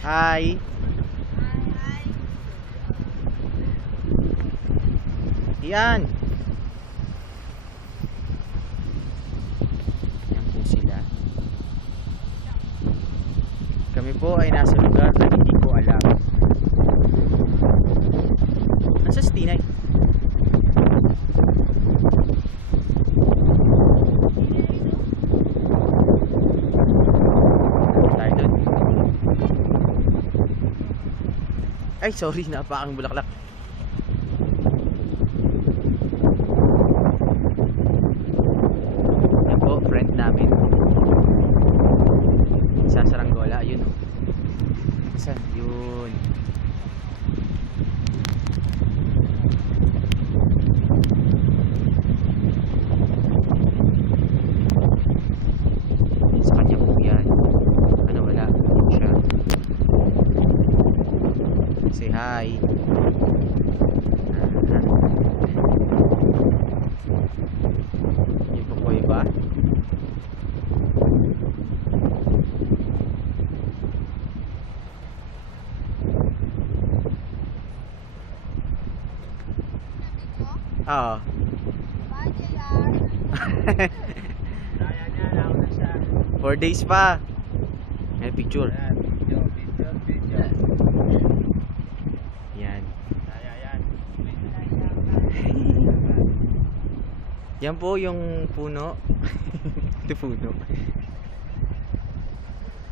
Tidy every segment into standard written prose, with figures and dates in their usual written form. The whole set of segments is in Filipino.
Hi. Yan. Yan po sila. Kami po ay nasa lugar na hindi ko alam. Nasa si Tinay? Tayo dun. Ay sorry, napakang bulaklak. Yan po, friend namin sa Saranggola, yun o. Saan? Yun. Sa kanya po yan. Ano, wala siya. Say hi. Yun po po iba. Oo. 4 days pa. May picture. Yan. Yan po yung puno. Ito puno.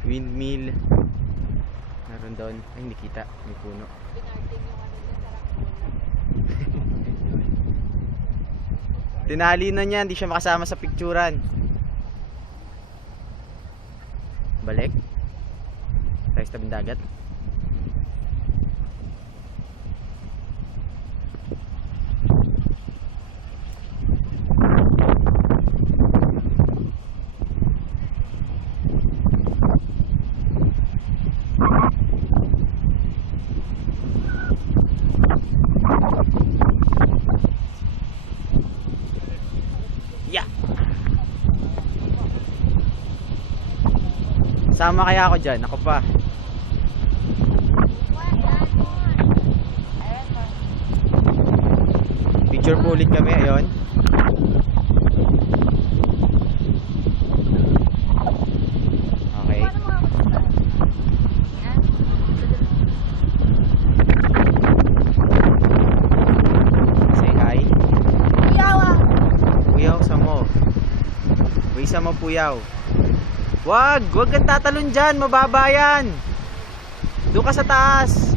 Windmill. Meron doon. Ay, hindi kita. May puno. Tinali na niya. Hindi siya makasama sa picturean. Balik. Tayo sa tabing dagat. Yeah. Sama kaya ako dyan, ako pa. Picture po ulit kami, ayun. Okay. Say hi. Puyaw sa mo. Wisa mo puyaw. Wag kang tatalon dyan, mababa yan. Doon ka sa taas.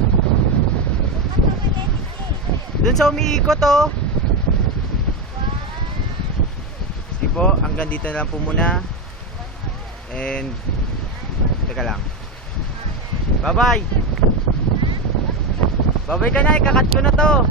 Doon sa umiikot oh. Sige po, hanggang dito na lang po muna. And teka lang. Bye bye. Bye bye ka na, ikakat ko na to.